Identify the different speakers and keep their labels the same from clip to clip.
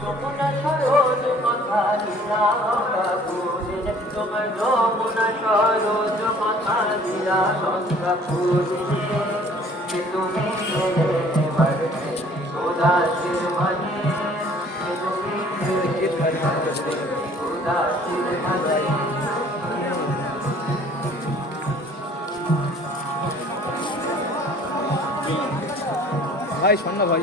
Speaker 1: যমুনা সরোজ কথা লীলা আমরা ভুলিনি তোমার যমুনা সরোজ
Speaker 2: ভাই শোন ভাই।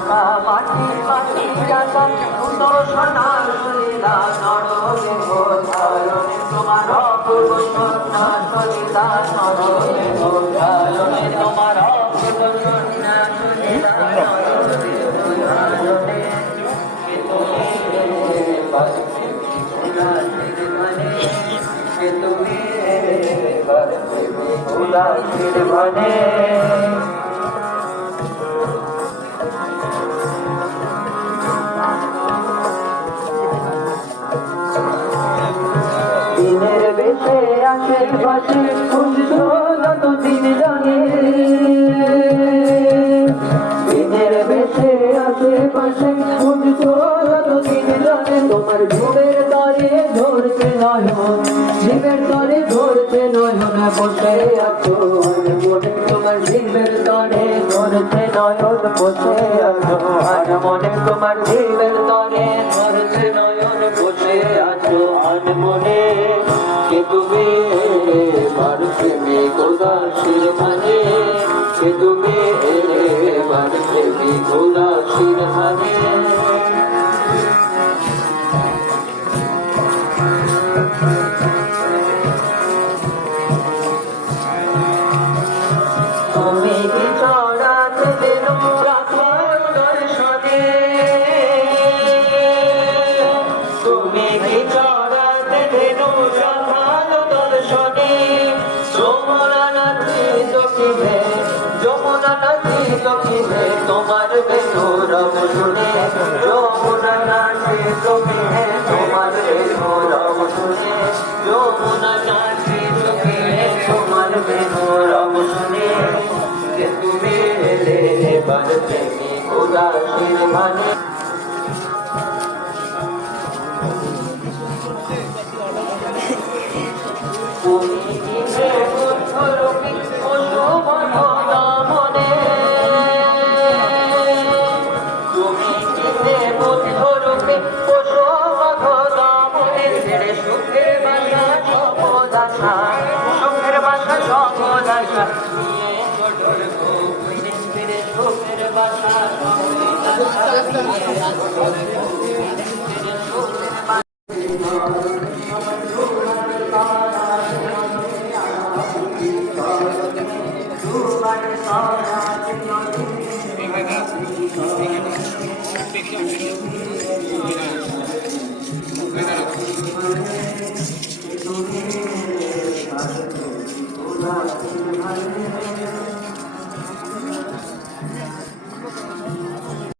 Speaker 1: টাকা মাটি মাটি টাকা সুন্দর সোনার লীলা নরকে বোধারণে তোমার অপূর্ব তুমি উদাসীর মানে বেশে আশেপাশে খুঁজছো যত দিন জানে দিনের বেশে আশেপাশে জানে তোমার ঘুমের তরে ধরছে নয়ন জীবের তরে ধরছে নয়ন বসে আছো মনে তোমার জীবের তরে নয়ন বসে আছো আর মনে। তোমার জীবের তরে ধরছে নয়ন বসে আছো আর মনে। কে তুমি বাড়ছে মে গোদাসির মানে কে তুমি বাড়ছে মে গোদাসির মানে। যমুনা নাচি যমুনা নাচি দক্ষিণে তোমার বেনুরব শুনে যমুনা নাচি দক্ষিণে তোমার বেনুরব শুনে যমুনা নাচি দক্ষিণে তোমার বেনুরব শুনে যে তুমি এলে এবার প্রেমী উদাসীর মানে তুমি কিসে সুখের বাসা গোপিনী ছেড়ে সুখের বাসা গোপিনী ছেড়ে সুখের বাসা
Speaker 2: আছে এখানে